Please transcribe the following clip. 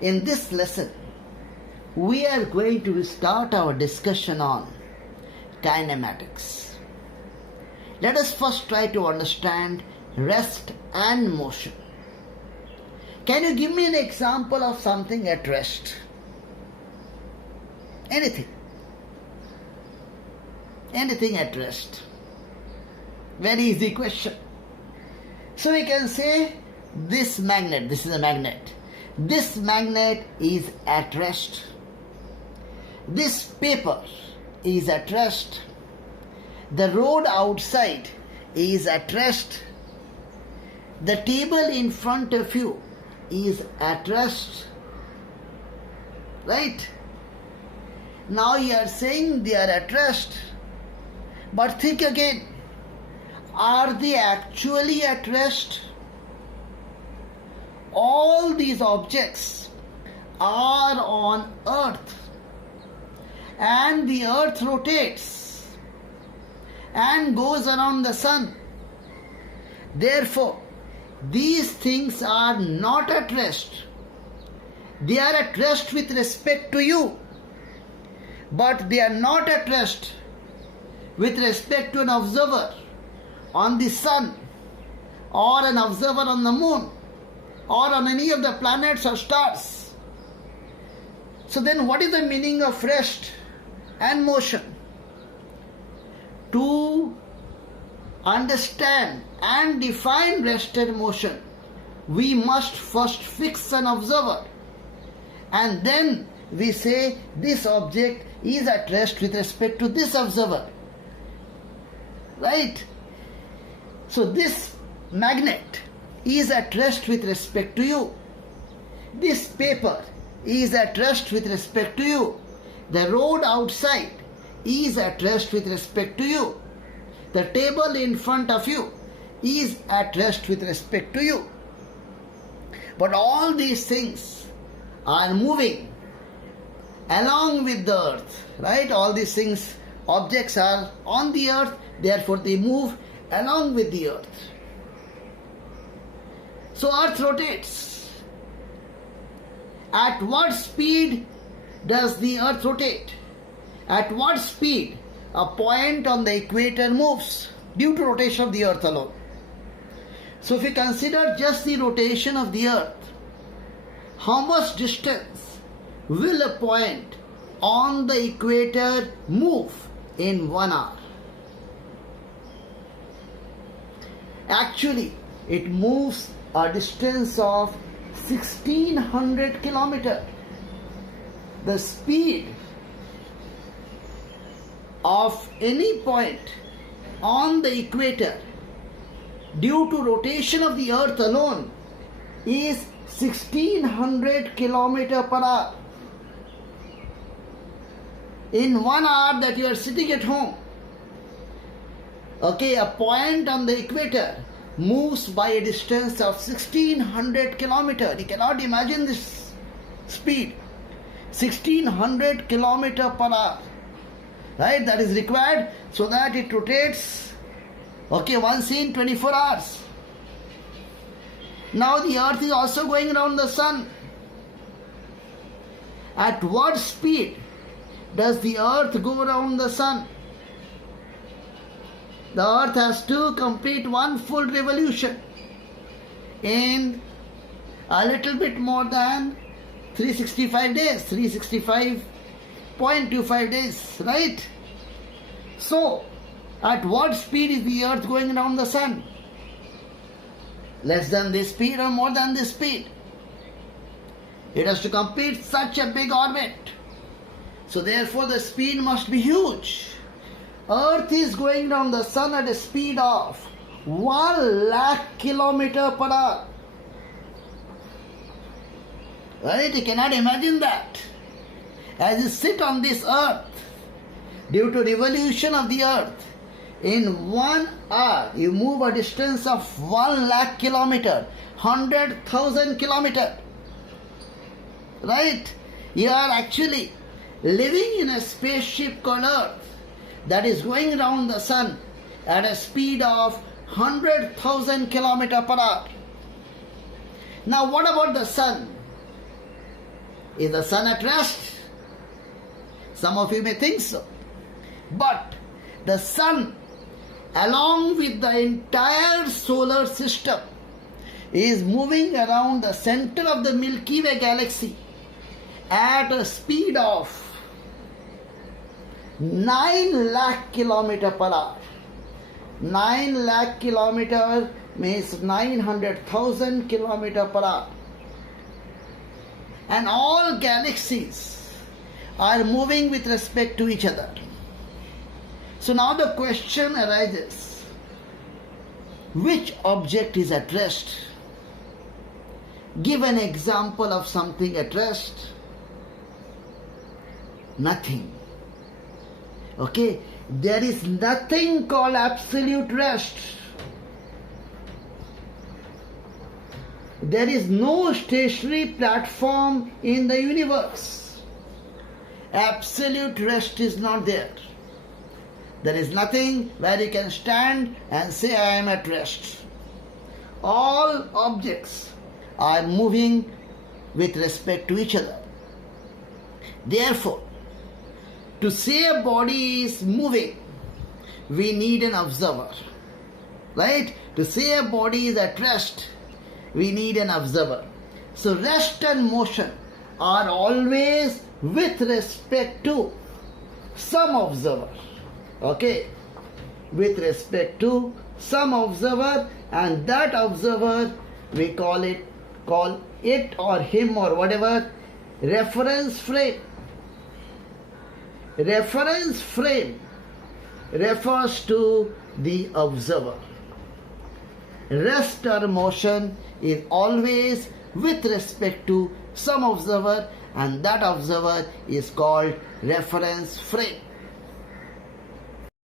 In this lesson, we are going to start our discussion on kinematics. Let us first try to understand rest and motion. Can you give me an example of something at rest? Anything. Anything at rest. Very easy question. So we can say this magnet, this is a magnet. This magnet is at rest. This paper is at rest. The road outside is at rest. The table in front of you is at rest. Right? Now you are saying they are at rest. But think again. Are they actually at rest? All these objects are on earth. And the earth rotates and goes around the sun. Therefore, these things are not at rest. They are at rest with respect to you. But they are not at rest with respect to an observer on the sun, or an observer on the moon, or on any of the planets or stars. So then what is the meaning of rest and motion? To understand and define rest and motion, we must first fix an observer, and then we say this object is at rest with respect to this observer. Right? So this magnet is at rest with respect to you. This paper is at rest with respect to you. The road outside is at rest with respect to you. The table in front of you is at rest with respect to you. But all these things are moving along with the earth. Right? All these things, objects are on the earth, therefore they move along with the earth. So earth rotates. At what speed does the earth rotate? At what speed a point on the equator moves due to rotation of the earth alone? So if we consider just the rotation of the earth, how much distance will a point on the equator move in 1 hour? Actually, it moves a distance of 1600 kilometers. The speed of any point on the equator due to rotation of the earth alone is 1600 kilometers per hour. In 1 hour that you are sitting at home, okay, a point on the equator moves by a distance of 1600 kilometers. You cannot imagine this speed. 1600 kilometers per hour. Right? That is required so that it rotates, okay, once in 24 hours. Now the earth is also going around the sun. At what speed does the earth go around the sun? The earth has to complete one full revolution in a little bit more than 365 days, 365.25 days, right? So, at what speed is the earth going around the sun? Less than this speed or more than this speed? It has to complete such a big orbit. So therefore the speed must be huge. Earth is going around the sun at a speed of 1 lakh kilometers per hour. Right? You cannot imagine that. As you sit on this earth, due to revolution of the earth, in 1 hour you move a distance of 1 lakh kilometers, 100,000 kilometers. Right? You are actually living in a spaceship called Earth that is going around the sun at a speed of 100,000 kilometers per hour. Now what about the sun? Is the sun at rest? Some of you may think so. But the sun, along with the entire solar system, is moving around the center of the Milky Way galaxy at a speed of 9 lakh kilometer per hour. 9 lakh kilometer means 900,000 kilometer per hour. And all galaxies are moving with respect to each other. So now the question arises, which object is at rest? Give an example of something at rest. Nothing. Okay? There is nothing called absolute rest. There is no stationary platform in the universe. Absolute rest is not there. There is nothing where you can stand and say, I am at rest. All objects are moving with respect to each other. Therefore, to say a body is moving, we need an observer. Right? To say a body is at rest, we need an observer. So rest and motion are always with respect to some observer. Okay? With respect to some observer, and that observer we call it or him or whatever reference frame. Reference frame refers to the observer. Rest or motion is always with respect to some observer, and that observer is called reference frame.